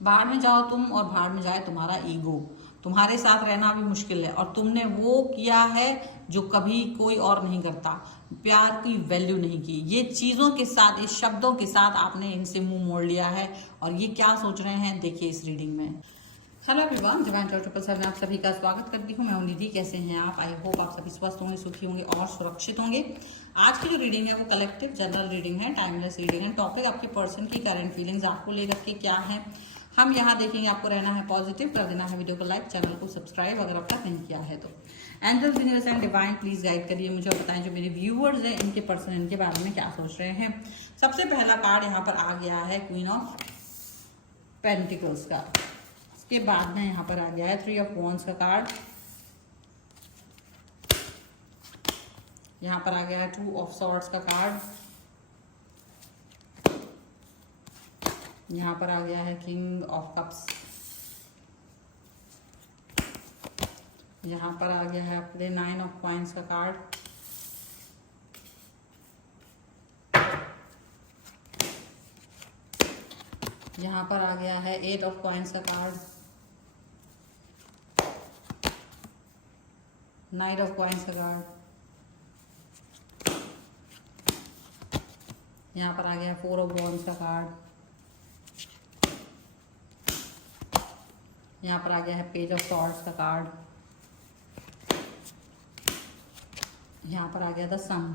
भाड़ में जाओ तुम और भाड़ में जाए तुम्हारा ईगो। तुम्हारे साथ रहना भी मुश्किल है और तुमने वो किया है जो कभी कोई और नहीं करता। प्यार की वैल्यू नहीं की, ये चीज़ों के साथ, इस शब्दों के साथ आपने इनसे मुंह मोड़ लिया है। और ये क्या सोच रहे हैं देखिए इस रीडिंग में। हेलो एवरीवन, डिवाइन टारot 777 में आप सभी का स्वागत करती हूँ। मैं हूँ निधि। कैसे हैं आप? आई होप आप सभी स्वस्थ होंगे, सुखी होंगे और सुरक्षित होंगे। आज की जो रीडिंग है वो कलेक्टिव जनरल रीडिंग है, टाइमलेस रीडिंग है। टॉपिक आपके पर्सन की करंट फीलिंग्स आपको लेकर के क्या है हम यहाँ देखेंगे। आपको रहना है पॉजिटिव, कर देना है वीडियो को लाइक, चैनल को सब्सक्राइब अगर अब तक नहीं किया है तो। Angels, universe and divine please guide करिए मुझे और बताएं जो मेरे व्यूअर्स हैं इनके पर्सन इनके बारे में क्या सोच रहे हैं। सबसे पहला कार्ड यहाँ पर आ गया है क्वीन ऑफ पेंटिकल्स का। इसके बाद में यहाँ पर आ गया है 3 ऑफ वॉन्ड्स का कार्ड। यहाँ पर आ गया है 2 ऑफ सॉर्ड्स का कार्ड। यहाँ पर आ गया है किंग ऑफ कप्स। यहाँ पर आ गया है अपने 9 ऑफ कॉइंस का कार्ड। यहाँ पर आ गया है 8 ऑफ कॉइंस का कार्ड। 9 ऑफ कॉइंस का कार्ड। यहाँ पर आ गया 4 ऑफ वॉन्ड्स का कार्ड। यहाँ पर आ गया है पेज ऑफ सॉर्ड्स का कार्ड। यहाँ पर आ गया द सन।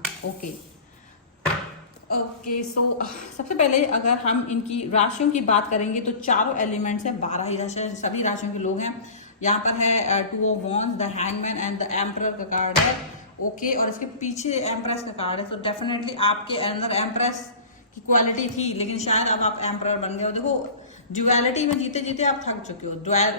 ओके सो सबसे पहले अगर हम इनकी राशियों की बात करेंगे तो चारों एलिमेंट्स हैं, 12 ही राशि, सभी राशियों के लोग हैं। यहाँ पर है 2 of wands, the hangman and the emperor का कार्ड है। ओके, और इसके पीछे एम्प्रेस का कार्ड है। तो डेफिनेटली आपके अंदर एम्प्रेस की क्वालिटी थी, लेकिन शायद अब आप एम्परर बन गए हो। देखो, ड्यूअलिटी में जीते जीते आप थक चुके हो।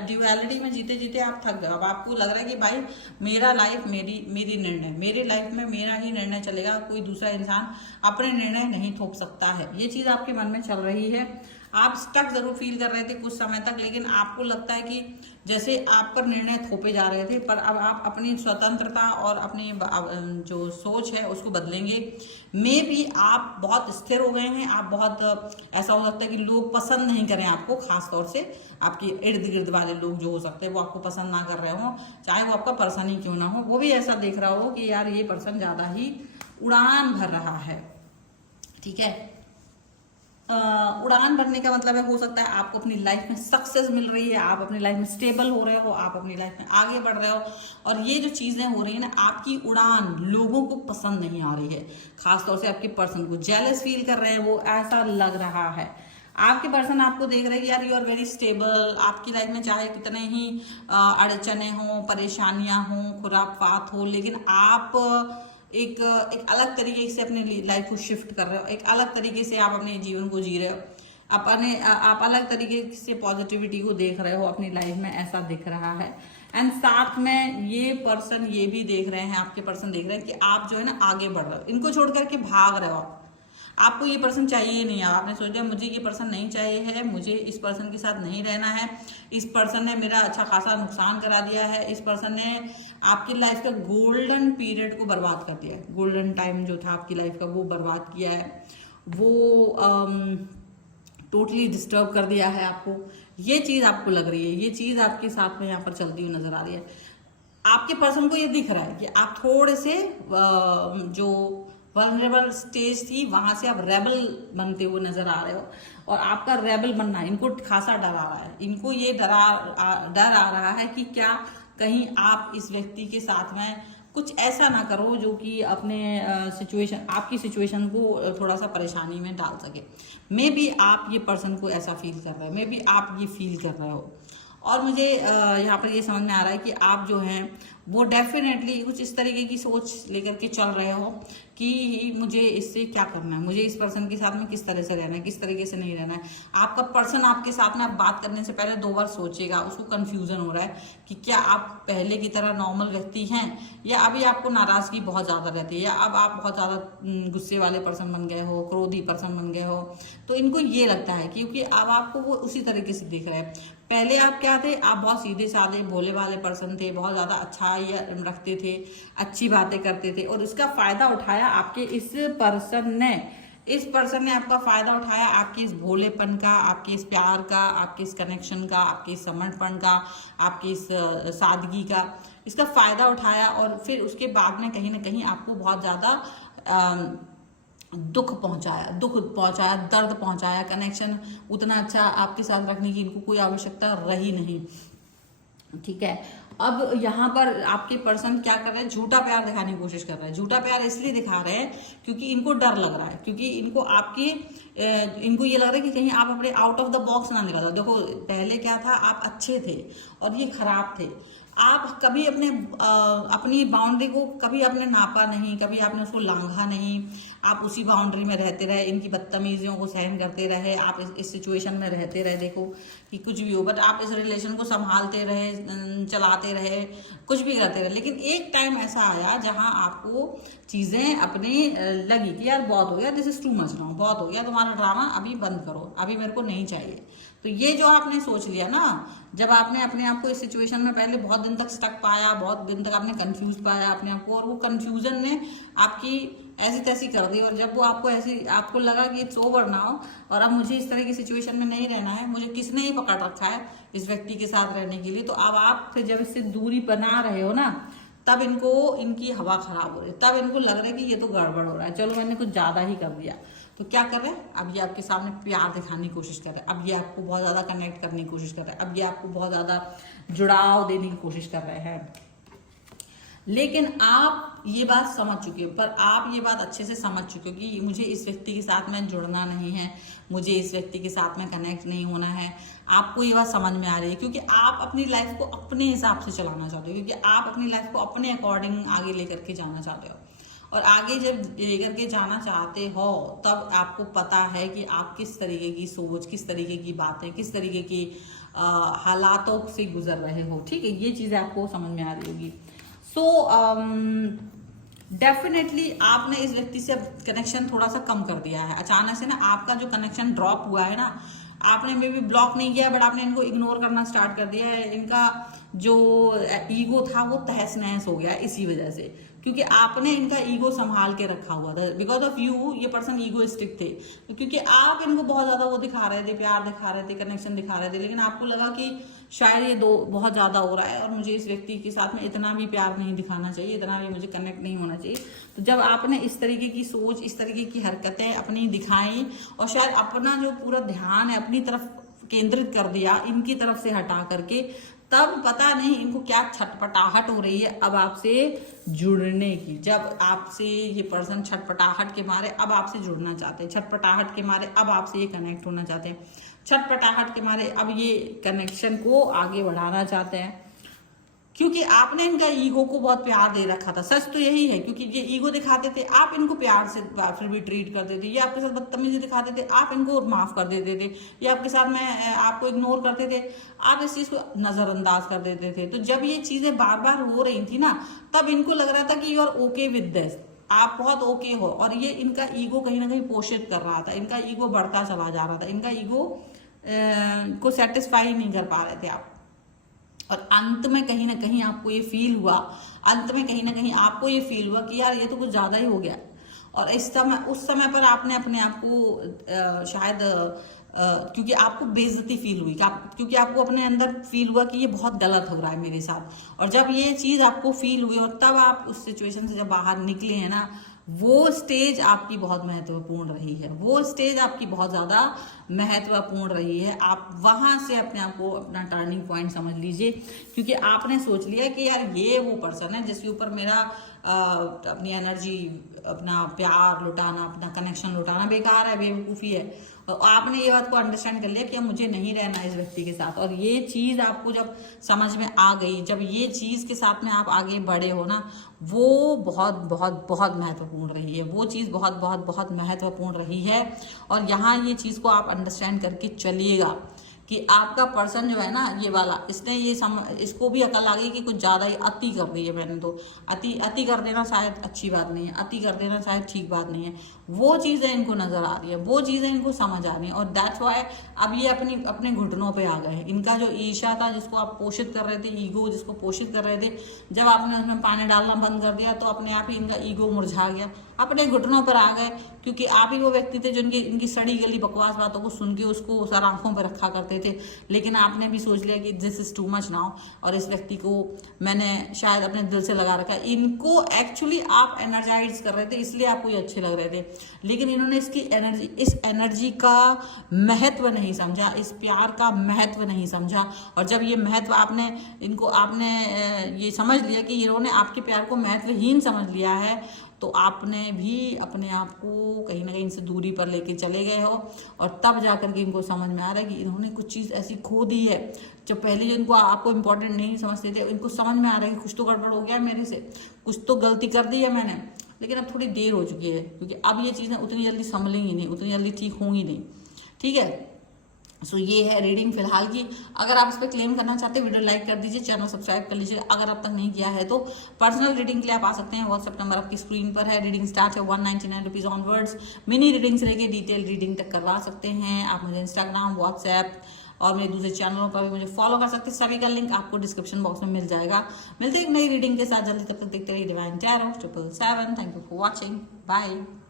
ड्यूअलिटी में जीते जीते आप थक गए। अब आपको लग रहा है कि भाई मेरा लाइफ मेरी निर्णय, मेरे लाइफ में मेरा ही निर्णय चलेगा, कोई दूसरा इंसान अपने निर्णय नहीं थोप सकता है। ये चीज़ आपके मन में चल रही है। आप स्टक जरूर फील कर रहे थे कुछ समय तक, लेकिन आपको लगता है कि जैसे आप पर निर्णय थोपे जा रहे थे, पर अब आप अपनी स्वतंत्रता और अपनी जो सोच है उसको बदलेंगे। मे भी आप बहुत स्थिर हो गए हैं। आप बहुत, ऐसा हो सकता है कि लोग पसंद नहीं करें आपको, खास तौर से आपके इर्द गिर्द वाले लोग जो हो सकते हैं वो आपको पसंद ना कर रहे हो, चाहे वो आपका पर्सन ही क्यों ना हो। वो भी ऐसा देख रहा हो कि यार ये पर्सन ज़्यादा ही उड़ान भर रहा है। ठीक है, उड़ान भरने का मतलब है, हो सकता है आपको अपनी लाइफ में सक्सेस मिल रही है, आप अपनी लाइफ में स्टेबल हो रहे हो, आप अपनी लाइफ में आगे बढ़ रहे हो, और ये जो चीज़ें हो रही है ना, आपकी उड़ान लोगों को पसंद नहीं आ रही है। खासतौर से आपके पर्सन को जेलस फील कर रहे हैं वो, ऐसा लग रहा है। आपके पर्सन आपको देख रहे हैं कि यार यू आर वेरी स्टेबल। आपकी लाइफ में चाहे कितने ही अड़चने हों, परेशानियां हों, खुराफात हो, लेकिन आप एक अलग तरीके से अपने लाइफ को शिफ्ट कर रहे हो। एक अलग तरीके से आप अपने जीवन को जी रहे हो। आप अलग तरीके से पॉजिटिविटी को देख रहे हो अपनी लाइफ में, ऐसा दिख रहा है। एंड साथ में ये पर्सन ये भी देख रहे हैं, आपके पर्सन देख रहे हैं कि आप जो है ना आगे बढ़ रहे हो, इनको छोड़ करके भाग रहे हो। आपको ये पर्सन चाहिए नहीं है। आपने सोचा मुझे ये पर्सन नहीं चाहिए है, मुझे इस पर्सन के साथ नहीं रहना है, इस पर्सन ने मेरा अच्छा खासा नुकसान करा दिया है, इस पर्सन ने आपकी लाइफ का गोल्डन पीरियड को बर्बाद कर दिया है। गोल्डन टाइम जो था आपकी लाइफ का वो बर्बाद किया है, वो टोटली डिस्टर्ब कर दिया है आपको। ये चीज़ आपको लग रही है, ये चीज़ आपके साथ में यहाँ पर चलती हुई नजर आ रही है। आपके पर्सन को ये दिख रहा है कि आप थोड़े से जो वल्नरेबल स्टेज थी वहां से आप रेबल बनते हुए नजर आ रहे हो, और आपका रेबल बनना इनको खासा डर आ रहा है। इनको ये डर आ रहा है कि क्या कहीं आप इस व्यक्ति के साथ में कुछ ऐसा ना करो जो कि अपने सिचुएशन, आपकी सिचुएशन को थोड़ा सा परेशानी में डाल सके। मे बी आप ये पर्सन को ऐसा फील कर रहे हो, मे बी आप ये फील कर रहे हो। और मुझे यहाँ पर ये समझ में आ रहा है कि आप जो हैं वो डेफिनेटली कुछ इस तरीके की सोच लेकर के चल रहे हो कि मुझे इससे क्या करना है, मुझे इस पर्सन के साथ में किस तरह से रहना है, किस तरीके से नहीं रहना है। आपका पर्सन आपके साथ में आप बात करने से पहले 2 बार सोचेगा। उसको कंफ्यूजन हो रहा है कि क्या आप पहले की तरह नॉर्मल व्यक्ति हैं, या अभी आपको नाराजगी बहुत ज़्यादा रहती है, या अब आप बहुत ज़्यादा गुस्से वाले पर्सन बन गए हो, क्रोधी पर्सन बन गए हो। तो इनको ये लगता है क्योंकि अब आपको वो उसी तरीके से दिख रहे हैं। पहले आप क्या थे, आप बहुत सीधे साधे भोले वाले पर्सन थे, बहुत ज़्यादा अच्छा रखते थे, अच्छी बातें करते थे, और इसका फायदा उठाया आपके इस पर्सन ने। इस पर्सन ने आपका फायदा उठाया, आपके इस भोलेपन का, आपके इस प्यार का, आपके इस कनेक्शन का, आपके इस समर्पण का, आपकी इस सादगी का, इसका फायदा उठाया और फिर उसके बाद में कहीं ना कहीं आपको बहुत ज्यादा दुख पहुंचाया, दर्द पहुंचाया। कनेक्शन उतना अच्छा आपके साथ रखने की इनको कोई आवश्यकता रही नहीं, ठीक है। अब यहाँ पर आपके पर्सन क्या कर रहे हैं, झूठा प्यार दिखाने की कोशिश कर रहे हैं। झूठा प्यार इसलिए दिखा रहे हैं क्योंकि इनको डर लग रहा है, क्योंकि इनको ये लग रहा है कि कहीं आप अपने आउट ऑफ द बॉक्स ना निकल जाओ। देखो पहले क्या था, आप अच्छे थे और ये खराब थे। आप कभी अपनी बाउंड्री को कभी आपने नापा नहीं, कभी आपने उसको लांघा नहीं, आप उसी बाउंड्री में रहते रहे, इनकी बदतमीजियों को सहन करते रहे, आप इस सिचुएशन में रहते रहे। देखो कि कुछ भी हो, बट आप इस रिलेशन को संभालते रहे, चलाते रहे, कुछ भी करते रहे। लेकिन एक टाइम ऐसा आया जहां आपको चीजें अपने लगी कि यार बहुत हो गया, this is too much now, बहुत हो गया तुम्हारा ड्रामा, अभी बंद करो, अभी मेरे को नहीं चाहिए। तो ये जो आपने सोच लिया ना, जब आपने अपने आप को इस सिचुएशन में पहले बहुत दिन तक स्टक पाया, बहुत दिन तक आपने कंफ्यूज पाया अपने आप को, और वो कंफ्यूजन ने आपकी ऐसी तैसी कर दी, और जब वो आपको लगा कि इट्स ओवर नाउ और अब मुझे इस तरह की सिचुएशन में नहीं रहना है, मुझे किसने ही पकड़ रखा है इस व्यक्ति के साथ रहने के लिए, तो अब आप फिर जब इससे दूरी बना रहे हो ना, तब इनकी हवा खराब हो रही है, तब इनको लग रहा है कि ये तो गड़बड़ हो रहा है, चलो मैंने कुछ ज्यादा ही कर दिया। तो क्या कर रहे हैं, अब ये आपके सामने प्यार दिखाने की कोशिश कर रहे हैं, अब ये आपको बहुत ज्यादा कनेक्ट करने की कोशिश कर रहे हैं, अब ये आपको बहुत ज्यादा जुड़ाव देने की कोशिश कर रहे हैं। लेकिन आप ये बात समझ चुके हो, पर आप ये बात अच्छे से समझ चुके हो कि मुझे इस व्यक्ति के साथ में जुड़ना नहीं है, मुझे इस व्यक्ति के साथ में कनेक्ट नहीं होना है। आपको ये बात समझ में आ रही है क्योंकि आप अपनी लाइफ को अपने हिसाब से चलाना चाहते हो, क्योंकि आप अपनी लाइफ को अपने अकॉर्डिंग आगे लेकर के जाना चाहते हो। और आगे जब लेकर के जाना चाहते हो तब आपको पता है कि आप किस तरीके की सोच, किस तरीके की बातें, किस तरीके की हालातों से गुजर रहे हो, ठीक है। ये चीजें आपको समझ में आ रही होगी। सो डेफिनेटली आपने इस व्यक्ति से कनेक्शन थोड़ा सा कम कर दिया है। अचानक से ना आपका जो कनेक्शन ड्रॉप हुआ है ना, आपने मे भी ब्लॉक नहीं किया, बट आपने इनको इग्नोर करना स्टार्ट कर दिया है। इनका जो ईगो था वो तहस नहस हो गया इसी वजह से, क्योंकि आपने इनका ईगो संभाल के रखा हुआ था। बिकॉज ऑफ यू ये पर्सन ईगोइस्टिक थे, क्योंकि आप इनको बहुत ज्यादा वो दिखा रहे थे, प्यार दिखा रहे थे, कनेक्शन दिखा रहे थे, लेकिन आपको लगा कि शायद ये दो बहुत ज्यादा हो रहा है और मुझे इस व्यक्ति के साथ में इतना भी प्यार नहीं दिखाना चाहिए, इतना भी मुझे कनेक्ट नहीं होना चाहिए। तो जब आपने इस तरीके की सोच, इस तरीके की हरकतें अपनी दिखाई और शायद अपना जो पूरा ध्यान है अपनी तरफ केंद्रित कर दिया, इनकी तरफ से हटा करके, तब पता नहीं इनको क्या छटपटाहट हो रही है अब आपसे जुड़ने की। जब आपसे ये पर्सन छटपटाहट के मारे अब आपसे जुड़ना चाहते हैं, छटपटाहट के मारे अब आपसे ये कनेक्ट होना चाहते हैं, छटपटाहट के मारे अब ये कनेक्शन को आगे बढ़ाना चाहते हैं, क्योंकि आपने इनका ईगो को बहुत प्यार दे रखा था। सच तो यही है, क्योंकि ये ईगो दिखाते थे, आप इनको प्यार से फिर भी ट्रीट करते थे। ये आपके साथ बदतमीजी दिखाते थे, आप इनको माफ कर देते थे। ये आपके साथ में आपको इग्नोर करते थे, आप इस चीज को नजरअंदाज कर देते थे। तो जब ये चीजें बार बार हो रही थी ना, तब इनको लग रहा था कि you are okay with this, आप बहुत ओके हो, और ये इनका ईगो कहीं ना कहीं पोषित कर रहा था, इनका ईगो बढ़ता चला जा रहा था, इनका ईगो को सेटिस्फाई नहीं कर पा रहे थे आप। और अंत में कहीं ना कहीं आपको ये फील हुआ, अंत में कहीं ना कहीं आपको ये फील हुआ कि यार ये तो कुछ ज्यादा ही हो गया। और उस समय पर आपने अपने आप को शायद क्योंकि आपको बेइज्जती फील हुई, क्योंकि आपको अपने अंदर फील हुआ कि ये बहुत गलत हो रहा है मेरे साथ। और जब ये चीज आपको फील हुई और तब आप उस सिचुएशन से जब बाहर निकले हैं ना, वो स्टेज आपकी बहुत महत्वपूर्ण रही है, वो स्टेज आपकी बहुत ज्यादा महत्वपूर्ण रही है। आप वहां से अपने आप को अपना टर्निंग पॉइंट समझ लीजिए, क्योंकि आपने सोच लिया कि यार ये वो पर्सन है जिसके ऊपर मेरा अपनी एनर्जी, अपना प्यार लुटाना, अपना कनेक्शन लुटाना बेकार है, बेवकूफ़ी है। और आपने ये बात को अंडरस्टैंड कर लिया कि अब मुझे नहीं रहना इस व्यक्ति के साथ। और ये चीज़ आपको जब समझ में आ गई, जब ये चीज़ के साथ में आप आगे बढ़े हो ना, वो बहुत बहुत बहुत महत्वपूर्ण रही है, वो चीज़ बहुत बहुत बहुत महत्वपूर्ण रही है। और यहाँ ये चीज़ को आप अंडरस्टैंड करके चलिएगा कि आपका पर्सन जो है ना, ये वाला, इसने इसको भी अकल आ गई कि कुछ ज़्यादा ही अति कर दी है मैंने। तो अति कर देना शायद अच्छी बात नहीं है, अति कर देना शायद ठीक बात नहीं है। वो चीज़ें इनको नज़र आ रही है, वो चीज़ें इनको समझ आ रही हैं, और दैट्स व्हाई अब ये अपने घुटनों पे आ गए हैं। इनका जो ईर्ष्या था, जिसको आप पोषित कर रहे थे, ईगो जिसको पोषित कर रहे थे, जब आपने उसमें पानी डालना बंद कर दिया तो अपने आप ही इनका ईगो मुरझा गया। अपने घुटनों पर आ गए, क्योंकि आप ही वो व्यक्ति थे जो इनकी सड़ी गली बकवास बातों को सुन के उसको सर आंखों पर रखा करते थे। लेकिन आपने भी सोच लिया कि this is too much now, और इस व्यक्ति को मैंने शायद अपने दिल से लगा रखा है। इनको एक्चुअली आप एनर्जाइज कर रहे थे, इसलिए आपको ये अच्छे लग रहे थे, लेकिन इन्होंने इस एनर्जी का महत्व नहीं समझा, इस प्यार का महत्व नहीं समझा। और जब ये महत्व आपने ये समझ लिया कि इन्होंने आपके प्यार को महत्वहीन समझ लिया है, तो आपने भी अपने आप को कहीं ना कहीं इनसे दूरी पर लेके चले गए हो। और तब जाकर के इनको समझ में आ रहा है कि इन्होंने कुछ चीज़ ऐसी खो दी है, जो पहले जो इनको आपको इम्पोर्टेंट नहीं समझते थे, इनको समझ में आ रहा है कि कुछ तो गड़बड़ हो गया है मेरे से, कुछ तो गलती कर दी है मैंने। लेकिन अब थोड़ी देर हो चुकी है, क्योंकि अब ये चीज़ें उतनी जल्दी संभलेंगी नहीं, उतनी जल्दी ठीक होंगी नहीं। ठीक है, सो ये है रीडिंग फिलहाल की। अगर आप इस पर क्लेम करना चाहते हैं, वीडियो लाइक कर दीजिए, चैनल सब्सक्राइब कर लीजिए अगर अब तक नहीं किया है तो। पर्सनल रीडिंग के लिए आप आ सकते हैं, व्हाट्सएप नंबर आपकी स्क्रीन पर है। रीडिंग स्टार्ट है 199 रुपीज़ ऑनवर्ड्स। मिनी रीडिंग से लेके डिटेल रीडिंग तक करवा सकते हैं आप मुझे। इंस्टाग्राम, व्हाट्सएप और मेरे दूसरे चैनलों पर भी मुझे फॉलो कर सकते हैं, सभी का लिंक आपको डिस्क्रिप्शन बॉक्स में मिल जाएगा। मिलते हैं एक नई रीडिंग के साथ जल्दी, तब तक देखते रहिए divine tarot 777। Thank you for watching, bye.